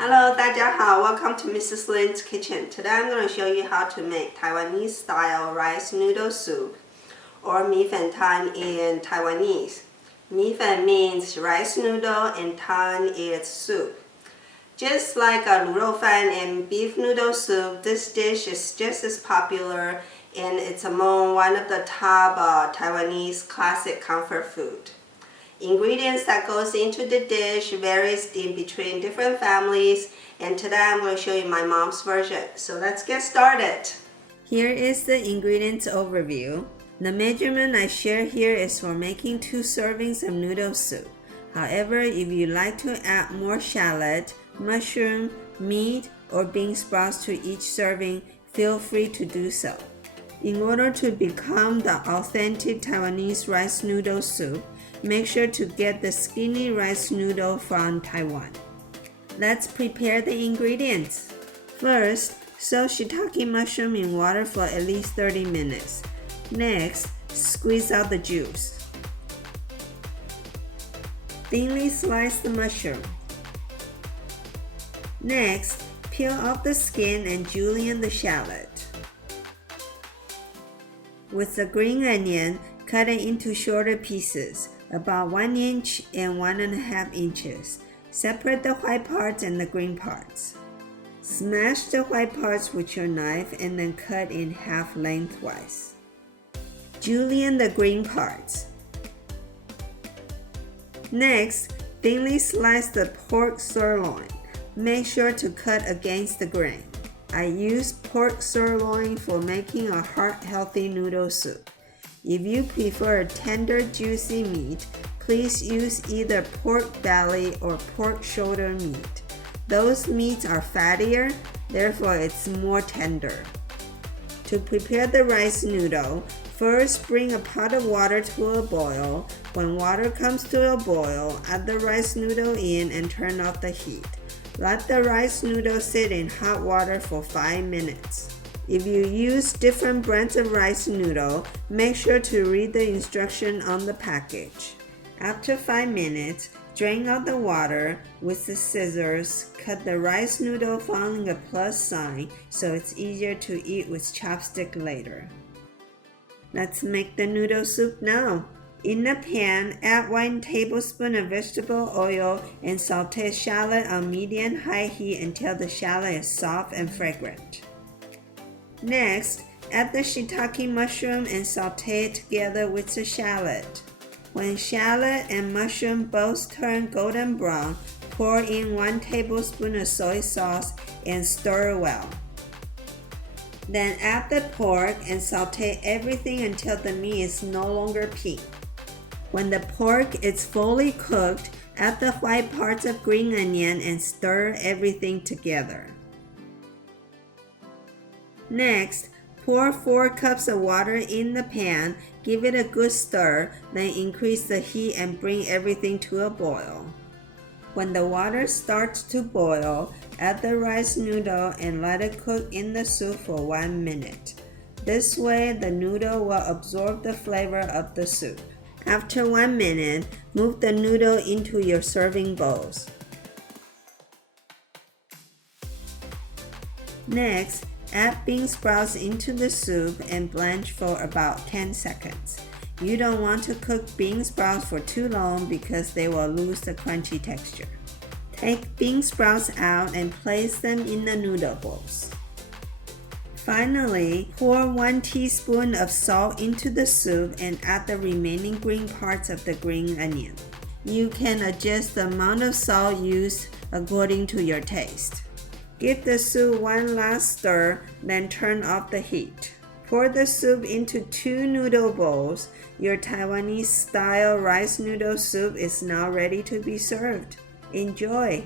Hello, 大家好. Welcome to Mrs. Lin's Kitchen. Today I'm going to show you how to make Taiwanese style rice noodle soup, or 米粉汤 in Taiwanese. 米粉 means rice noodle and 汤 is soup. Just like a 卤肉饭 and beef noodle soup, this dish is just as popular and it's among one of the top Taiwanese classic comfort food. Ingredients that goes into the dish varies in between different families, and today I'm going to show you my mom's version. So let's get started. Here is the ingredients overview. The measurement I share here is for making 2 servings of noodle soup. However, if you like to add more shallot, mushroom, meat, or bean sprouts to each serving, feel free to do so. In order to become the authentic Taiwanese rice noodle soup, make sure to get the skinny rice noodle from Taiwan. Let's prepare the ingredients. First, soak shiitake mushroom in water for at least 30 minutes. Next, squeeze out the juice. Thinly slice the mushroom. Next, peel off the skin and julienne the shallot. With the green onion, cut it into shorter pieces, about 1 inch and 1.5 inches. Separate the white parts and the green parts. Smash the white parts with your knife and then cut in half lengthwise. Julienne the green parts. Next, thinly slice the pork sirloin. Make sure to cut against the grain. I use pork sirloin for making a heart-healthy noodle soup. If you prefer tender, juicy meat, please use either pork belly or pork shoulder meat. Those meats are fattier, therefore it's more tender. To prepare the rice noodle, first bring a pot of water to a boil. When water comes to a boil, add the rice noodle in and turn off the heat. Let the rice noodle sit in hot water for 5 minutes. If you use different brands of rice noodle, make sure to read the instruction on the package. After 5 minutes, drain out the water. With the scissors, cut the rice noodle following a plus sign so it's easier to eat with chopstick later. Let's make the noodle soup now. In a pan, add 1 tablespoon of vegetable oil and saute shallot on medium-high heat until the shallot is soft and fragrant. Next, add the shiitake mushroom and saute it together with the shallot. When shallot and mushroom both turn golden brown, pour in 1 tablespoon of soy sauce and stir well. Then add the pork and saute everything until the meat is no longer pink. When the pork is fully cooked, add the white parts of green onion and stir everything together. Next, pour 4 cups of water in the pan, give it a good stir, then increase the heat and bring everything to a boil. When the water starts to boil, add the rice noodle and let it cook in the soup for 1 minute. This way, the noodle will absorb the flavor of the soup. After 1 minute, move the noodle into your serving bowls. Next, add bean sprouts into the soup and blanch for about 10 seconds. You don't want to cook bean sprouts for too long because they will lose the crunchy texture. Take bean sprouts out and place them in the noodle bowls. Finally, pour 1 teaspoon of salt into the soup and add the remaining green parts of the green onion. You can adjust the amount of salt used according to your taste. Give the soup 1 last stir, then turn off the heat. Pour the soup into 2 noodle bowls. Your Taiwanese style rice noodle soup is now ready to be served. Enjoy!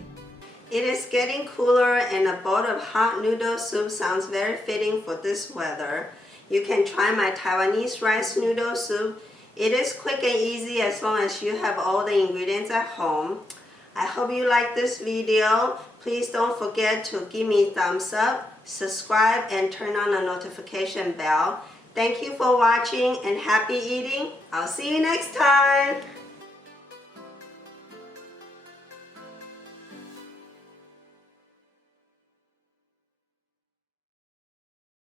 It is getting cooler and a bowl of hot noodle soup sounds very fitting for this weather. You can try my Taiwanese rice noodle soup. It is quick and easy as long as you have all the ingredients at home. I hope you like this video. Please don't forget to give me a thumbs up, subscribe, and turn on the notification bell. Thank you for watching and happy eating. I'll see you next time.